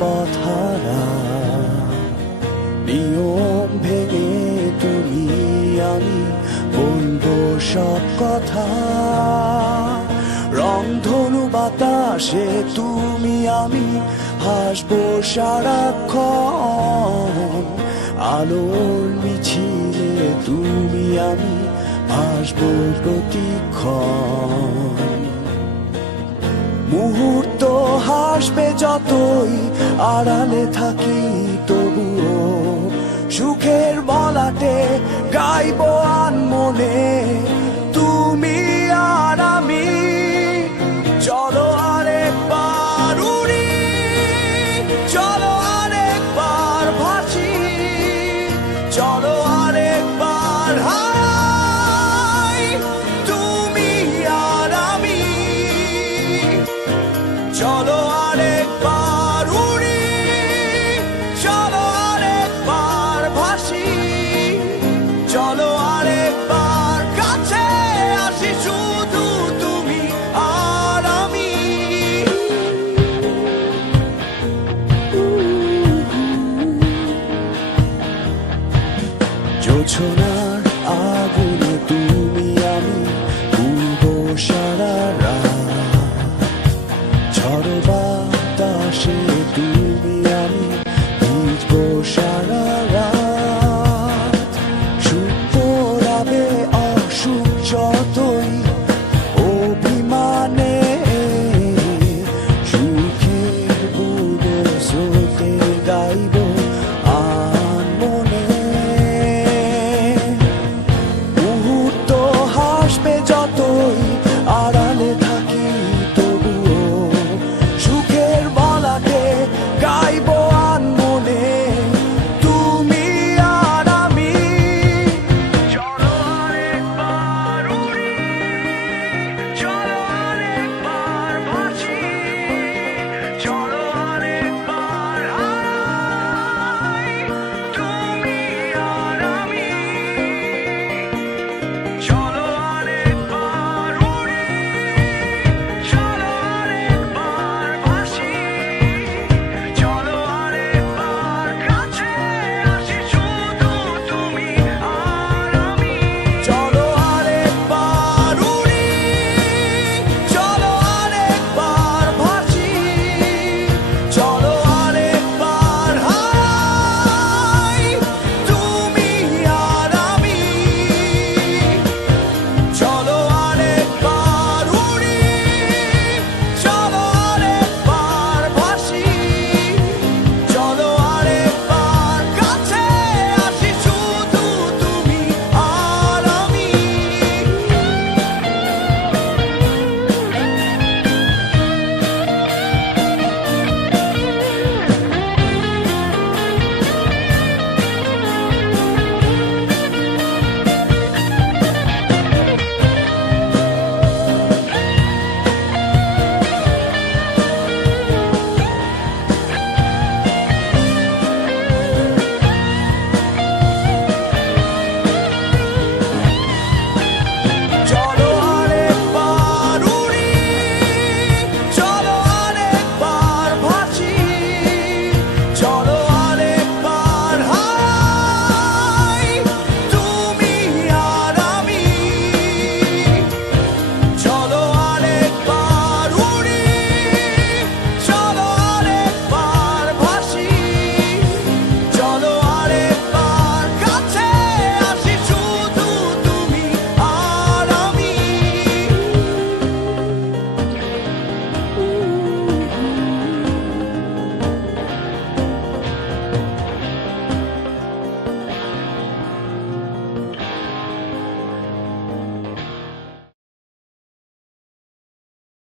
পথহারা নিয়ম ভেঙে তুমি আমি বলবো সব কথা রংধনু বাতাসে তুমি আমি হাসবো সারাক্ষণ আলোর মিছিলে তুমি আমি ভাসবো প্রতিক্ষণ মুহূর্ত হাসবে যতই আড়ালে থাকি তবুও সুখের বলাটে গাইবো আনমনে তুমি আর আমি চলো আরেকবার উড়ি চলো আরেকবার ভাসি চলো আরেকবার হাই তুমি আর আমি চলো আরেকবার উড়ি চলো আরেকবার ভাসি চলো আরেকবার কাছে আসি শুধু তুমি আর আমি জোছনার আগুনে তুমি আমি উড়বো সারা রাত ঝড় বাতাসে তুমি